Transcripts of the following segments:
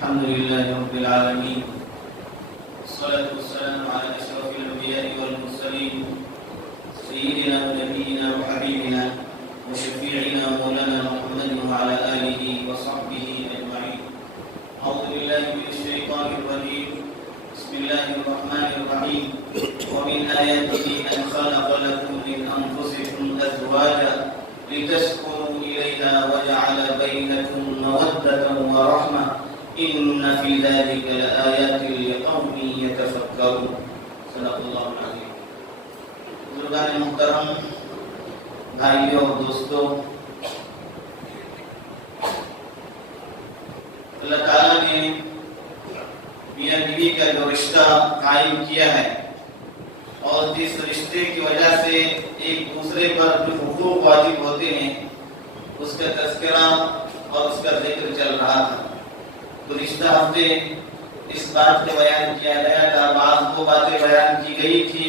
الحمد لله رب العالمين، والصلاة والسلام على أشرف الأنبياء والمرسلين، سيدنا ونبينا وحبيبنا وشفيعنا مولانا محمد وعلى آله وصحبه أجمعين. أعوذ بالله من الشيطان الرجيم. بسم الله الرحمن الرحيم. ومن آياته أن خلق لكم من أنفسكم أزواجا لتسكنوا إليها وجعل بينكم مودة ورحمة إن في ذلك لآيات لقوم يتفكرون. صدق الله العظيم. بزرگان محترم، بھائیوں اور دوستوں، اللہ تعالیٰ نے میاں بیوی کا جو رشتہ قائم کیا ہے اور جس رشتے کی وجہ سے ایک دوسرے پر جو حقوق واجب ہوتے ہیں اس کا تذکرہ اور اس کا ذکر چل رہا تھا. گزشتہ ہفتے اس بات کا بیان کیا گیا تھا، بعض وہ باتیں بیان کی گئی تھی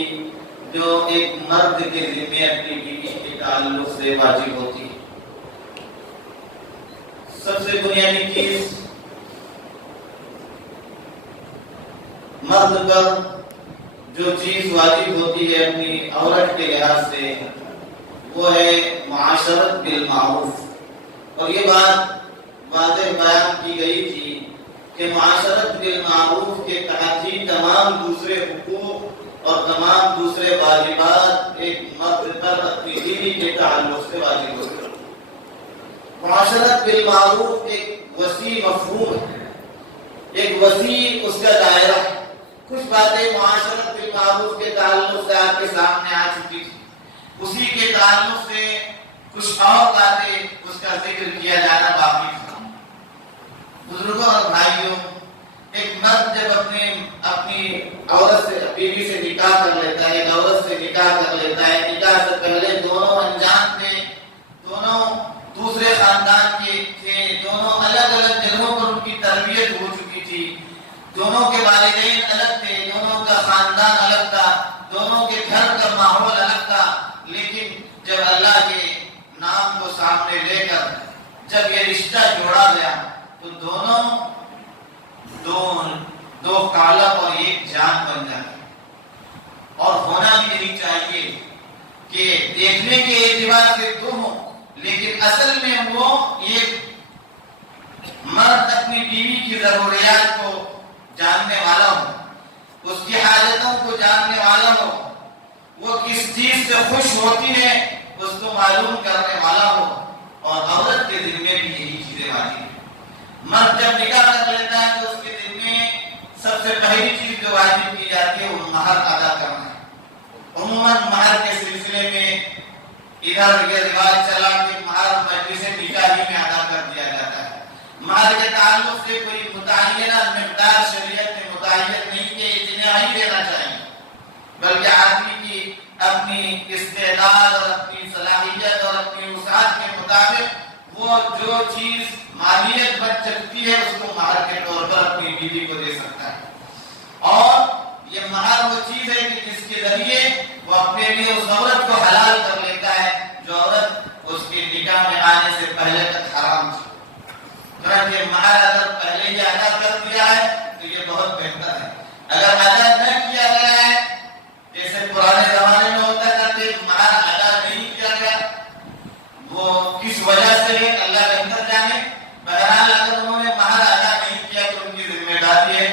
جو ایک مرد کے ذمہ اپنی بیوی کے تعلق سے واجب ہوتی ہے. سب سے بنیادی چیز مرد پر جو چیز واجب ہوتی ہے اپنی عورت کے لحاظ سے وہ ہے معاشرت بالمعروف. اور یہ بات واضح بیان کی گئی تھی کہ معاشرت بالمعروف کے تحت ہی تمام دوسرے حقوق اور تمام دوسرے واجبات ایک مرد پر اپنی بیوی کے تعلق سے واجب ہوتے ہیں. معاشرت بالمعروف ایک وسیع مفہوم ہے، ایک وسیع اس کا دائرہ ہے. کچھ باتیں معاشرت بالمعروف کے تعلق سے آپ کے سامنے آ چکی تھی، اسی کے تعلق سے کچھ اور باتیں اس کا ذکر کیا جانا باقی تھا. بزرگوں اور بھائیوں، ایک مرد جب اپنی عورت سے بیوی سے نکاح کر لیتا ہے، ایک عورت سے نکاح کر لیتا ہے، نکاح سے پہلے دونوں انجان تھے، دونوں دوسرے خاندان کے تھے، دونوں الگ الگ جگہوں پر ان کی تربیت ہو چکی تھی، دونوں کے والدین الگ تھے، دونوں کا خاندان الگ تھا، دونوں کے گھر کا ماحول الگ تھا. لیکن جب اللہ کے نام کو سامنے لے کر جب یہ رشتہ جوڑا گیا تو دونوں دو قالب اور ایک جان بن جاتے. اور ہونا بھی نہیں چاہیے کہ دیکھنے کے اعتبار سے دو ہوں، لیکن اصل میں وہ ایک مرد اپنی بیوی کی ضروریات کو جاننے والا ہو، اس کی حاجتوں کو جاننے والا ہو، وہ کس چیز سے خوش ہوتی ہے اس کو معلوم کرنے والا ہو. اور عورت کے ذمہ بھی یہی چیزیں واجب ہیں. مرد جب نکاح کر لیتا ہے تو اس کے ذمہ سب سے پہلی چیز جو واجب کی جاتی ہے وہ مہر ادا کرنا ہے. عموماً مہر کے سلسلے میں ادھر یہ رواج چلا کہ مہر مجلس نکاح ہی میں ادا کر دیا جاتا ہے. مہر کے تعلق سے کوئی متعینہ مقدار شریعت میں متعین نہیں کہ اتنا ہی دینا چاہیے، بلکہ آدمی کی اپنی استعداد اور اپنی صلاحیت اور اپنی وسعت کے مطابق وہ جو چیز مالیت بچ سکتی ہے اس کو مہر کے طور پر اپنی بیوی کو دے سکتا ہے. اور یہ مہر وہ چیز ہے کہ جس کے ذریعے وہ اپنے لیے اس عورت کو حلال کر لیتا ہے جو عورت اس کے نکاح میں آنے سے پہلے تک حرام تھی. یہ مہر اگر پہلے ہی ادا کر دیا ہے تو یہ بہت بہتر ہے. اگر ادا نہ کیا گیا ہے، جیسے پرانے زمانے میں ہوتا تھا کہ مہر ادا نہیں کیا گیا، وہ کس وجہ سے ہے اللہ بہتر جانے. بہرحال اگر انہوں نے مہر ادا نہیں کیا تو ان کی ذمہ داری ہے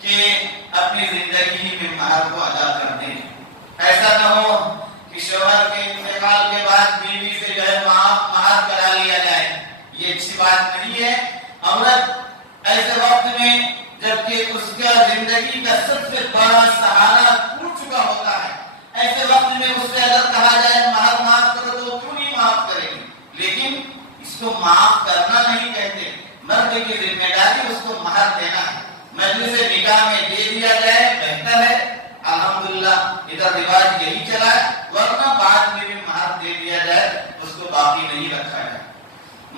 کہ اپنی زندگی میں مہر کو ادا کر دیں. ایسا نہ ہو کہ شوہر کے انتقال کے بعد بیوی سے جو ہے مہر کرا لیا جائے، یہ اچھی بات نہیں ہے. عورت ایسے وقت میں جبکہ اس کا زندگی کا سب سے بڑا سہارا ٹوٹ چکا ہوتا ہے، ایسے وقت میں اس سے اگر کہا جائے مہر معاف کرو تو کیوں نہیں معاف کرے گی؟ لیکن اس کو معاف کرنا نہیں کہتے، مرد کی ذمہ داری اس کو مہر دینا ہے. مجلس نکاح میں دے دیا جائے بہتر ہے. الحمدللہ ادھر رواج یہی چلا ہے، ورنہ بعد میں بھی مہر دے دیا جائے، اس کو باقی نہیں رکھا جائے.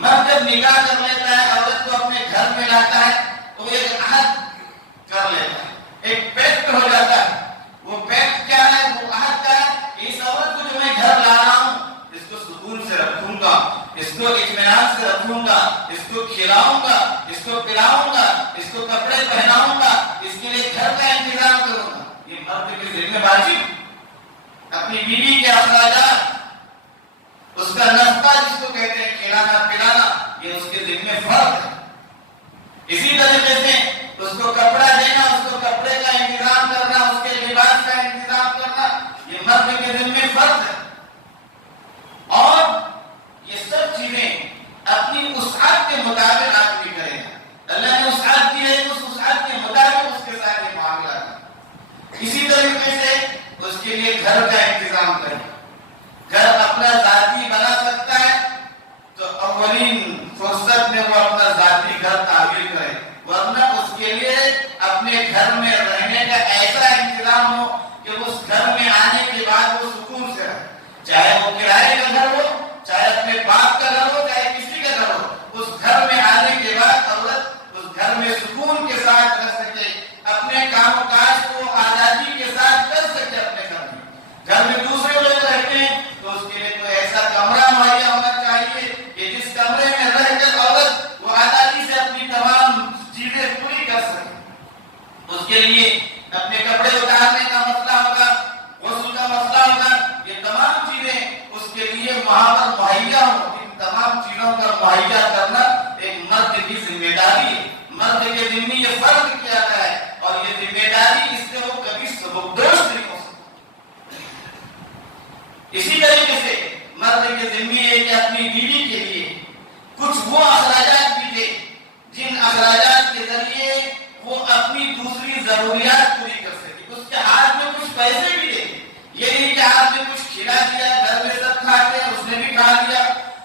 مرد جب نکاح کر لیتا ہے، عورت کو اپنے گھر میں لاتا ہے تو ایک عہد کر لیتا ہے، ایک پیکٹ ہو جاتا ہے. وہ پیکٹ کیا ہے؟ وہ عہد کا ہے اس عورت کو جو میں گھر لا رہا ہوں اس کو سکون سے رکھوں گا، اس کو اطمینان سے رکھوں گا، اس کو کھلاؤں گا، اس کو پلاؤں گا، اس کو کپڑے پہناؤں گا، اس کے لیے گھر کا انتظام کروں گا. یہ مرد کے ذمہ واجب. اپنی بیوی کے اخراجات، اس کا نفقہ جس کو کہتے ہیں کھلانا پلانا، یہ اس کے ذمہ فرض ہے. اسی طریقے سے اس کو کپڑا دینا، اس کو کپڑے کا انتظام کرنا، اس کے لباس کا انتظام کرنا، یہ مرد کے ذمہ فرض ہے. اور یہ سب چیزیں اپنی وسعت کے مطابق آدمی کرے گا. اللہ نے وسعت دی ہے تو اس وسعت کے مطابق اس کے ساتھ یہ معاملہ ہے. اسی طریقے سے اس کے لیے گھر کا انتظام کرے. گھر اپنا ذاتی بنا سکتا ہے تو اولین فرصت میں وہ اپنا ذاتی گھر تعمیر کرے، ورنہ اس کے لیے اپنے گھر میں رہنے کا ایسا انتظام ہو کہ اس گھر میں آنے کے بعد وہ سکون سے رہے. چاہے وہ کرائے کا گھر ہو، چاہے اپنے باپ کا گھر ہو، چاہے کسی کا گھر ہو، اس گھر میں آنے کے بعد عورت اس گھر میں سکون کے ساتھ رہ سکے، اپنے کام و کاج کو آزادی کے ساتھ کر سکے. اپنے گھر میں، گھر میں دوسرے لوگ رہتے ہیں تو اس کے لیے کوئی ایسا کمرہ مہیا ہونا چاہیے کہ جس کمرے میں رہ کر عورت وہ آزادی سے اپنی تمام چیزیں پوری کر سکے. اس کے لیے اپنے کپڑے اتارنے کا مسئلہ ہوگا، غسل کا مسئلہ ہوگا. یہ تمام چیزیں اس کے لیے وہاں پر مہیا ہوں. ان تمام چیزوں کا مہیا کرنا ایک مرد کی ذمہ داری ہے. مرد کے ذمہ یہ فرض کیا گیا ہے اور یہ ذمہ داری اس سے وہ کبھی سبکدوش نہیں ہو سکتا. اسی طریقے سے مرد کے ذمہ ہے کہ اپنی بیوی کے لیے کچھ وہ اخراجات بھی دے جن اخراجات کے ذریعے وہ اپنی دوسری ضروریات پوری کر سکے. اس کے ہاتھ میں کچھ پیسے بھی دے. یہ نہیں کہ ہاتھ میں کچھ کھلا دیا، گھر میں سب کھاتے ہیں اس نے بھی کھا لیا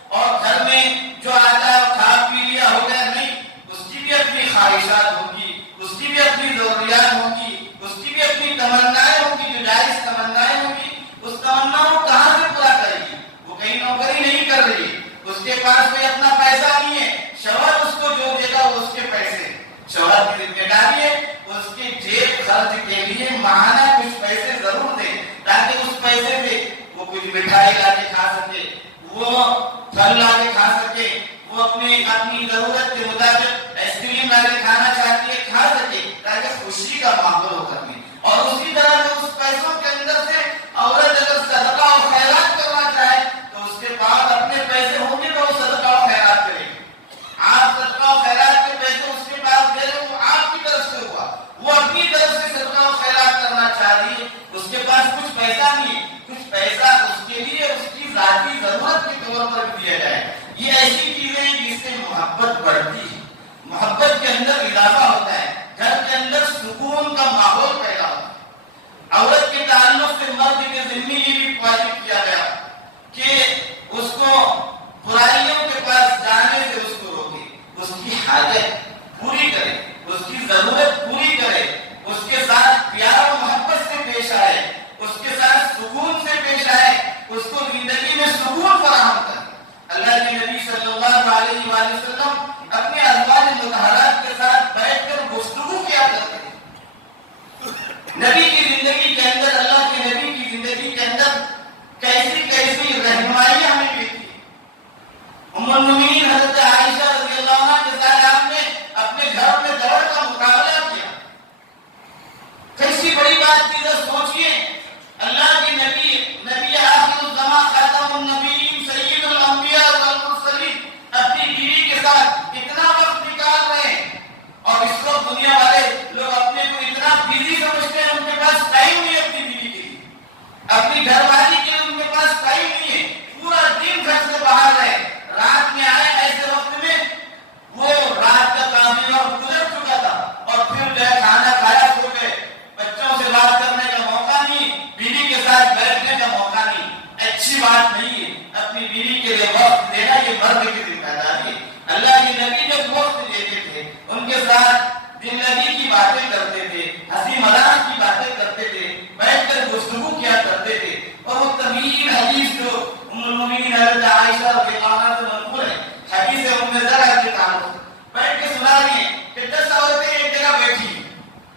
اور گھر میں جو آتا ہے وہ کھا پی لیا ہو گیا. نہیں، اس کی بھی اپنی خواہشات ہوگی، اس کی بھی اپنی ضروریات ہوگی، اس کی بھی اپنی تمنائیں ہوگی، جو جائز تمنائیں ہوگی. اس تمنا کو کہاں سے پورا کرے گی؟ وہ کہیں نوکری نہیں کر رہی، اس کے پاس کوئی اپنا پیسہ نہیں ہے. شوہر اس کو جو دے گا وہ اس کے پیسے. شوہر کی ذمہ داری ہے اس کے جیب خرچ کے لیے ماہانہ کچھ پیسے ضرور دے تاکہ اس پیسے سے وہ کچھ مٹھائی لا کے کھا سکے، وہ پھل لا کے کھا سکے، وہ اپنی ضرورت کے مطابق آئس کریم لا کے کھانا چاہتی ہے کھا سکے تاکہ خوشی کا ماحول ہو سکے. اور اسی طرح سے اس پیسوں کے اندر سے عورت اگر صدقہ اور خیرات کرنا چاہے تو اس کے پاس اپنے پیسے ہوں گے تو وہ صدقہ اور خیرات کرے گی. آپ صدقہ اور خیرات کے پیسے اس کے پاس دے رہے، وہ آپ کی طرف سے ہوا. وہ اپنی طرف سے صدقہ اور خیرات کرنا چاہ رہی ہے، اس کے پاس کچھ پیسہ نہیں ہے، کچھ پیسہ اس کے لیے اس کی ذاتی ضرورت کے طور پر دیا جائے. یہ ایسی چیزیں ہیں جس سے محبت بڑھتی ہے، محبت کے اندر اضافہ ہوتا ہے، گھر کے اندر سکون کا ماحول پیدا ہوتا ہے. عورت کے تعلق سے مرد کے ذمہ یہ بھی واجب کیا گیا کہ اس کو برائیوں کے پاس جانے سے اس کو روکے، اس کی حاجت پوری کرے، اس کی ضرورت پوری کرے، اس کے ساتھ پیار و محبت سے پیش آئے، اس کے ساتھ سکون سے پیش آئے، اس کو زندگی میں سکون فراہم کرے. اللہ کے نبی صلی اللہ علیہ وآلہ وسلم اپنے ازواج مطہرات کے ساتھ بیٹھ کر گفتگو کیا کرتے ہیں. نبی کی زندگی کے اندر، اللہ کے نبی کی زندگی کے اندر کیسی کیسی رہنمائیاں ہمیں ملتی ہیں. ام المؤمنین حضرت عائشہ رضی اللہ عنہ کے ساتھ آپ نے اپنے گھر میں دوڑ کا مقابلہ کیا. کیسی بڑی بات تھی، سوچئے اللہ کے نبی آخر الزمان خاتم النبیین سید الانبیاء والمرسلین اپنی بیوی کے ساتھ اتنا وقت نکال رہے ہیں اور اس وقت دنیا والے لوگ اپنے کو اتنا بزی سمجھتے ہیں، ان کے پاس ٹائم نہیں ہے اپنی بیوی کے لیے، اپنی گھر والی کے لیے ان کے پاس ٹائم نہیں ہے. پورا دن گھر سے باہر رہے، رات میں آئے، ایسے وقت میں وہ رات کا کافی وقت گزر چکا تھا اور پھر جو ہے کھانا کھایا سو گئے. بچوں سے بات کرنے کا موقع نہیں، بیوی کے ساتھ بیٹھنے کا موقع نہیں. اچھی بات نہیں ہے. اپنی بیوی کے لیے وقت دینا یہ مرد کی ذمہ داری ہے. اللہ کے نبی جب وقت دیتے تھے ان کے ساتھ زندگی کی باتیں کرتے تھے، ہنسی مذاق کی باتیں کرتے تھے، بیٹھ کر گفتگو کیا کرتے تھے. اور وہ طویل حدیث جو ام المؤمنین حضرت عائشہ رضی اللہ عنہا سے منقول ہے، حدیث ام زرع کے تعلق سے بیٹھ کے سنا رہی ہیں کہ 10 عورتیں ایک جگہ بیٹھی،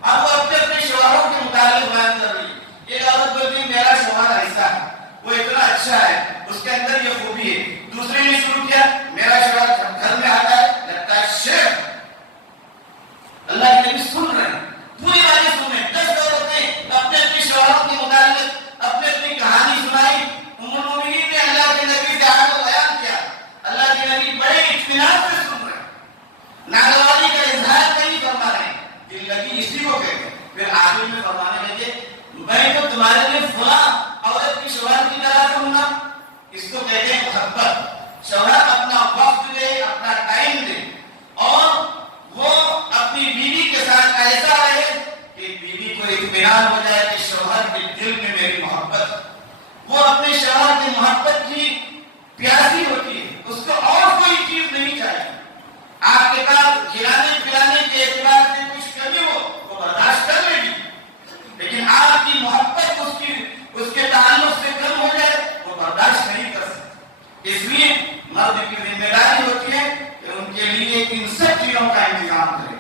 اب وہ اپنے اپنے شوہروں کے متعلق بیان کر رہی. ایک عورت بولتی ہے میرا شوہر ایسا ہے، وہ اتنا اچھا ہے، اس کے اندر یہ خوبی ہے. دوسرے نے شروع کیا میرا شوہر آپ کے پاس کھلانے پلانے کے اعتبار سے کچھ کمی ہو وہ برداشت کر لے گی، لیکن آپ کی محبت اس کے تعلق سے کم ہو جائے وہ برداشت نہیں کر سکتے۔ اس لیے مرد کی ذمہ داری ہوتی ہے کہ ان کے لیے ان سب چیزوں کا انتظام کرے،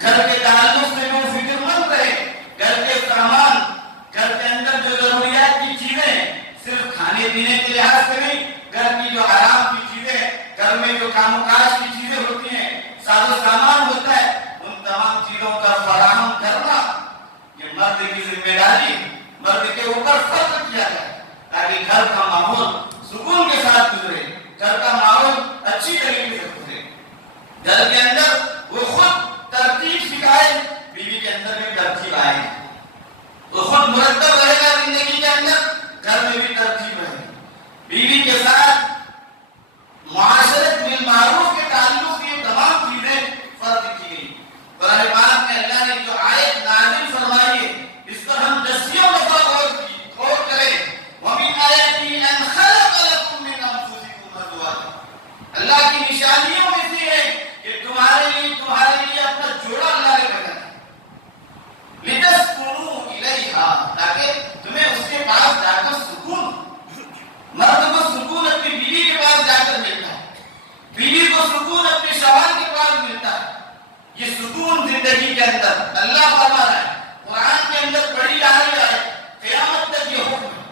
گھر کے تعلق سے وہ فکر مند رہے، گھر کے سامان، گھر کے اندر جو ضروریات کی چیزیں صرف کھانے پینے کے لحاظ سے نہیں، گھر کی جو آرام کی چیزیں، گھر میں جو کام و کاج کی چیزیں ہوتی ہیں، ساز و سامان ہوتا ہے، ان تمام چیزوں کا فراہم کرنا یہ مرد کی ذمہ داری، مرد کے اوپر فرض کیا جائے تاکہ گھر کا ماحول سکون کے ساتھ گزرے، گھر کا ماحول اچھی طریقے سے گزرے، گھر کے اندر وہ خود ترتیب سکھائے، بیوی کے اندر بھی ترتیب آئے، وہ خود مرتب رہے گا زندگی کے اندر، گھر میں بھی ترتیب رہے گی۔ بیوی کے ساتھ معاشرت بالمعروف کے تعلق سے یہ تمام چیزیں فرض کی گئی۔ قرآن پاک میں اللہ نے جو آیت نازل فرمائی ہے اس پر ہم دسیوں دفعہ غور کریں۔ وَمِنْ آیَاتِهِ أَنْ خَلَقَ لَكُم مِّنْ أَنفُسِكُمْ أَزْوَاجًا، اللہ کی نشانیوں میں سے ہے کہ تمہارے لیے اپنا جوڑا اللہ نے بنایا لِتَسْكُنُوا إِلَيْهَا، تاکہ تمہیں اس کے پاس جا کر سکون، مرد کو سکون اپنی بیوی کے پاس جا کر ملتا ہے، بیوی کو سکون اپنے شوہر کے پاس ملتا ہے۔ یہ سکون زندگی کے اندر اللہ فرما رہا ہے، قرآن کے اندر بڑی آ رہی ہے، قیامت تک یہ حکم ہے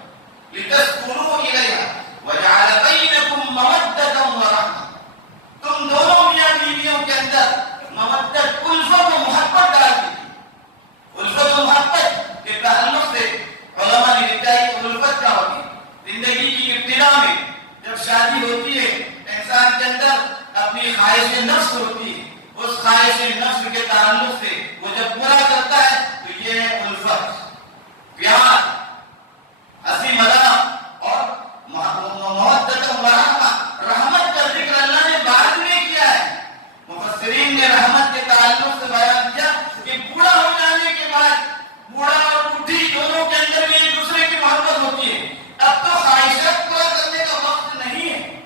لِتَسْكُنُوا إِلَيْهَا وَجَعَلَ بَيْنَكُم مَّوَدَّةً وَرَحْمَةً، تم دونوں میاں بیویوں کے اندر مودت، الفت و محبت ڈال دی تھی۔ الفت و محبت کے تعلق سے علماء نے لکھا ہے کہ الفت کیا ہوتی ہے؟ زندگی کی ابتدا میں جب شادی ہوتی ہے انسان کے اندر اپنی خواہش نفس ہوتی ہے، اس خواہش نفس کے تعلق سے وہ جب پورا کرتا ہے تو یہ ہے الفت، پیار، ہنسی مذاق اور مودت و رحمہ۔ رحمت کا ذکر اللہ نے بعد میں کیا ہے، مفسرین نے رحمت کے تعلق سے بیان کیا کہ بوڑھا ہو جانے کے بعد بوڑھا اور بوڑھی دونوں کے اندر بھی ایک دوسرے کی محبت ہوتی ہے۔ اب تو خواہشات پورا کرنے کا وقت نہیں ہے،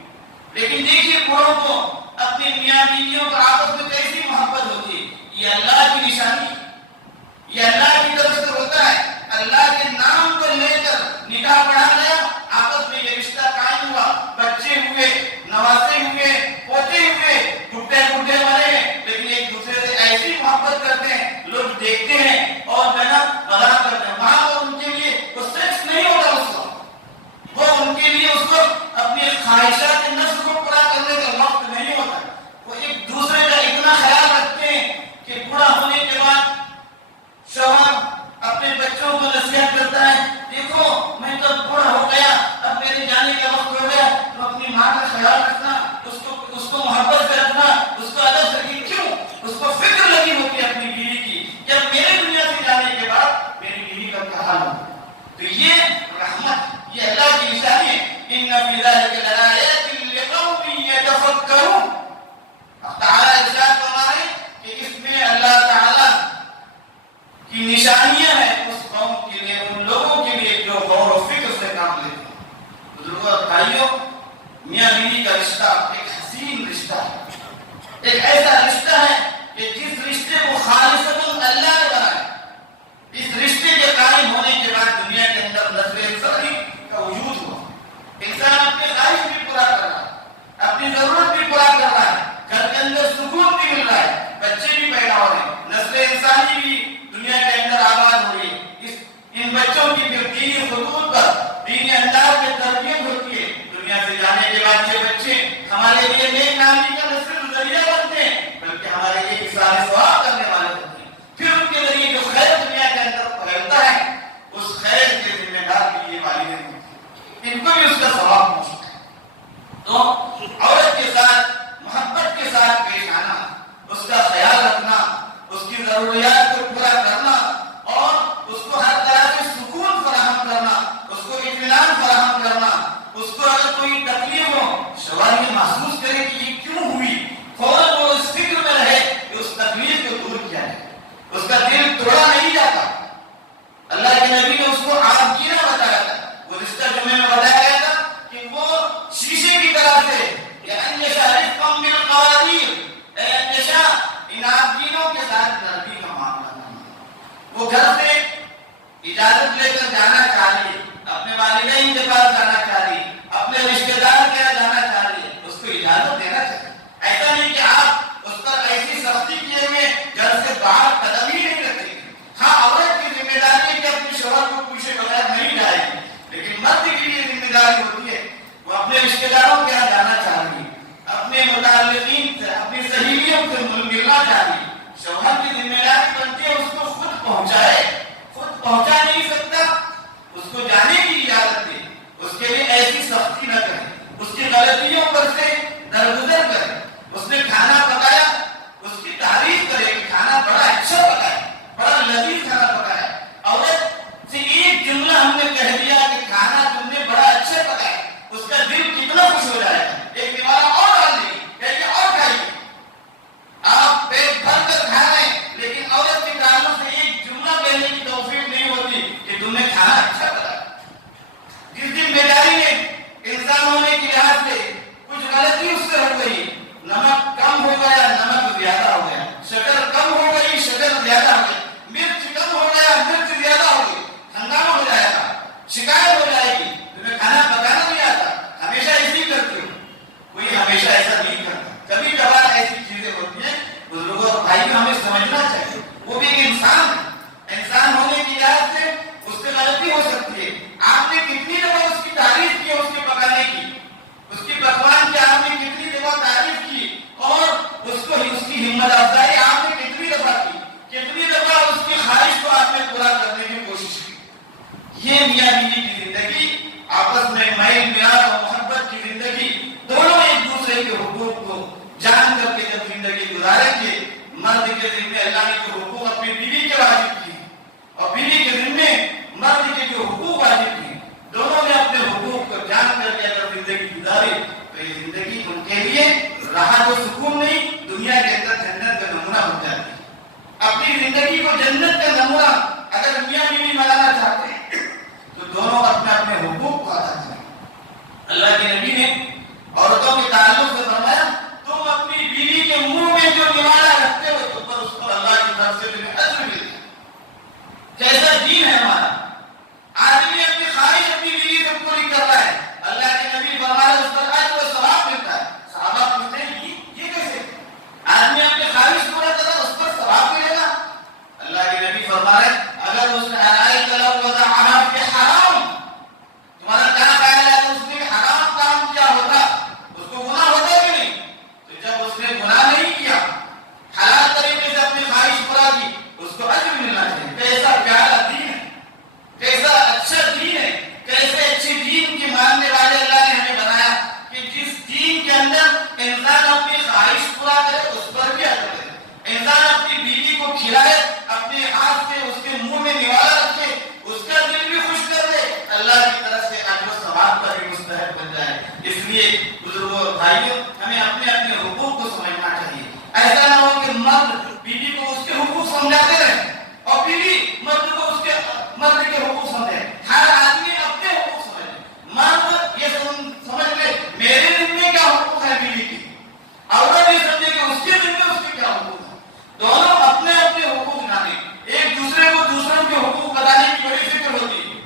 لیکن دیکھیے بوڑھوں کو اپنی میاں بیویوں پر آپس میں کیسی محبت ہوتی ہے۔ یہ اللہ کی نشانی، یہ اللہ کی طرف سے ہوتا ہے، اللہ کے نام کو لے کر نکاح پڑھا گیا، آپس میں یہ رشتہ قائم ہوا، بچے ہوئے، نواسے ہوئے، پوتے ہوئے، بڈھے بڈھے مرے، لیکن ایک دوسرے سے ایسی محبت کرتے ہیں، لوگ دیکھتے ہیں اور مذاق کرتے ہیں۔ وہاں پر ان کے لیے وہ سیکس نہیں ہوتا، اس وقت وہ ان کے لیے اس وقت اپنی خواہشات نفس کو پورا کرنے کا وقت نہیں ہوتا، وہ ایک دوسرے کا اتنا خیال رکھتے ہیں کہ بوڑھا ہونے کے بعد شوہر اپنے بچوں کو نصیحت کرتا ہے، دیکھو میں تو بوڑھا ہو گیا، اب میرے جانے کا وقت ہو گیا، تو اپنی ماں کا خیال رکھنا، اس کو محبت سے رکھنا، اس کو ادب سے، کیوں اس کو فکر لگی ہوتی ہے اپنی بیوی کی، جب میرے دنیا سے جانے کے بعد میری بیوی کا کیا حال ہو۔ تو یہ رحمت، یہ اللہ کی نشانی ہے۔ ان فی ذلک لآیات لقوم یتفکرون، تعالیٰ ارشاد فرما رہے ہیں کہ اس میں اللہ تعالیٰ کی نشانیاں ہیں اس قوم کے لیے، ان لوگوں کے لیے جو غور و فکر سے کام لیتے ہیں۔ بزرگوں اور بھائیوں، میاں بیوی کا رشتہ ایک حسین رشتہ ہے، ایک ایسا رشتہ ہے کہ جس رشتے کو خالصۃ اللہ نے بنایا۔ اس رشتے کے قائم ہونے کے بعد دنیا کے اندر نسل انسانی کا وجود ہوا، انسان اپنے خواہش بھی پورا کر رہا ہے، اپنی ضرورت بھی پورا کر رہا ہے، گھر کے اندر سکون بھی مل رہا ہے، بچے بھی پیدا ہو رہے ہیں، نسل انسانی بھی دنیا کے اندر آباد ہو رہی ہے۔ ان بچوں کی دینی خطوط پر دینی انداز میں تربیت ہوتی ہے، دنیا سے جانے کے بعد یہ بچے ہمارے لیے نیک نامی کا نہ صرف ذریعہ بنتے ہیں بلکہ ہمارے لیے اثار ثواب کرنے والے ہوتے ہیں۔ پھر ان کے ذریعے جو خیر دنیا کے اندر پھیلتا ہے اس خیر کے ذمہ دار بھی یہ والدین ہوتے ہیں، ان کو بھی اس کا ثواب پہنچتا ہے۔ تو عورت کے ساتھ محبت کے ساتھ پیش آنا، اس کا خیال رکھنا، اس کی ضروریات کو پورا کرنا اور اس کو ہر طرح سے سکون فراہم کرنا، اس کو اطمینان فراہم کرنا، اس کو اگر کوئی تکلیف ہو شوہر یہ محسوس کرے کہ یہ کیوں ہوئی، فوراً وہ اس فکر میں رہے کہ اس تکلیف کو دور کیا جائے، اس کا دل توڑا نہیں جاتا۔ اللہ کے نبی نے اس کو عارفینہ بتایا تھا، وہ رشتہ جو میں نے بتایا گیا تھا کہ وہ شیشے کی طرح سے، کے ذمے اللہ نے جو حقوق اپنی بیوی کے واجب کیے اور بیوی کے ذمے مرد کے جو حقوق واجب کیے، دونوں نے اپنے حقوق کو جان کر کے اگر زندگی گزاری تو یہ زندگی ان کے لیے راحت و سکون نہیں، دنیا کے اندر جنت کا نمونہ بن جاتی ہے۔ اپنی زندگی کو جنت کا نمونہ اگر میاں بیوی بنانا چاہتے ہیں تو دونوں اپنے اپنے حقوق کو ادا کریں۔ اللہ کے نبی نے عورتوں کے تعلق سے فرمایا تم اپنی بیوی کے منہ میں جو نوالا رکھتے ہو تم پر اس پر اللہ کی طرف سے تمہیں اجر ملتا ہے۔ کیسا دین ہے ہمارا! آدمی اپنی خواہش اپنی بیوی سے پوری کر رہا ہے، اللہ کے نبی فرمایا اس پر اجر و ثواب ملتا ہے۔ صحابہ پوچھتے ہیں یہ کیسے؟ آدمی اپنی خواہش پورا کر رہا ہے اس پر ثواب ملے گا؟ اللہ کے نبی فرمایا اگر اس نے ارائیت لو وضعها فی حرام، تمہارا کیا خیال ہے کہ اس نے حرام کام کیا ہوتا اس کو گناہ ہوتا کہ نہیں؟ تو جب اس نے گناہ نہیں کیا، حلال طریقے سے اپنی خواہش پورا کی، اس کو اجر ملنا چاہیے۔ کیسا پیارا دین ہے، کیسا اچھا دین ہے، کیسے اچھے دین کے ماننے والے اللہ نے ہمیں بنایا کہ جس دین کے اندر انسان اپنی خواہش پورا کرے اس پر بھی اجر ملے، انسان اپنی بیوی کو کھلائے، اپنے ہاتھ سے اس کے منہ میں نوالا رکھے، اس کا دل بھی خوش کر دے، اللہ کی طرف سے اجر و ثواب کا بھی مستحق بن جائے۔ اس لیے بزرگوں اور بھائیوں ہمیں اپنے اپنے حقوق کو سمجھنا چاہیے۔ ایسا نہ ہو کہ مرد بیوی کو اس کے حقوق سمجھاتے رہے اور بیوی مرد کو اس کے مرد کے حقوق سمجھے۔ ہر آدمی اپنے حقوق سمجھے۔ مرد یہ سمجھ لے میرے ذمہ کیا حقوق ہے بیوی کی، عورت یہ سمجھے کہ اس کے ذمہ اس کے کیا حقوق ہیں۔ دونوں اپنے اپنے حقوق جانے، ایک دوسرے کو دوسروں کے حقوق بتانے کی بڑی فکر ہوتی ہے۔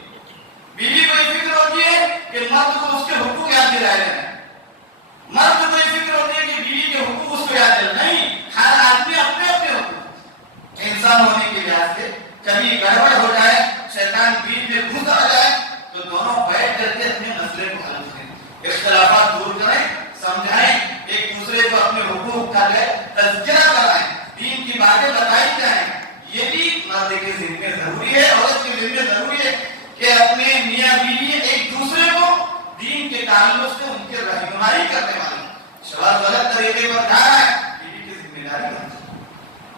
بیوی کو یہ فکر ہوتی ہے کہ مرد کو اس کے حقوق یاد دلائے جائیں، مرد کو یہ فکر ہوتی ہے کہ بیوی کے حقوق اس کو یاد دلائے۔ نہیں، ہر آدمی اپنے اپنے حقوق۔ انسان ہونے کے لحاظ سے کبھی گڑبڑ ہو جائے، شیطان بیچ میں گھس آ جائے تو دونوں بیٹھ کر کے اپنے مسئلے کو حل کریں، اختلافات دور کریں، سمجھائیں، ایک دوسرے کو اپنے حقوق کا تذکرہ کرائیں، دین کی باتیں بتائی جائیں۔ یہ بھی مرد کے ذمہ ضروری ہے، عورت کے ذمہ ضروری ہے کہ اپنے میاں بیوی ایک دوسرے کو دین کے تعلق سے ان کے رہنمائی کرنے والے۔ شوہر غلط طریقے پر جا رہا ہے، بیوی کی ذمہ داری بنتی ہے۔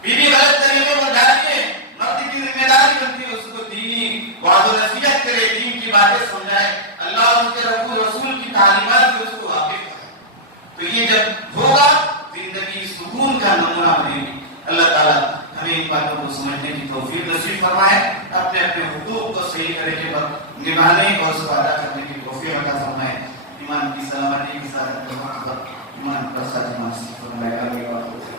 بیوی غلط طریقے پر جا رہی ہے، مرد کی ذمہ داری بنتی ہے اس کو دینی وعظ و نصیحت کرے، دین کی باتیں سمجھائے، اللہ اور اس کے رسول کی تعلیمات سے اس کو واقف کرے۔ تو یہ جب ہوگا زندگی سکون کا نمونہ بنے گی۔ اللہ تعالیٰ ہمیں ان باتوں کو سمجھنے کی توفیق نصیب فرمائے، اپنے اپنے حقوق کو صحیح طریقے پر نبھانے اور اس کو ادا کرنے کی توفیق عطا فرمائے۔ ایمان کی سلامتی کی ساتھ ایمان پر ساتھ ایمان سے فرمائے۔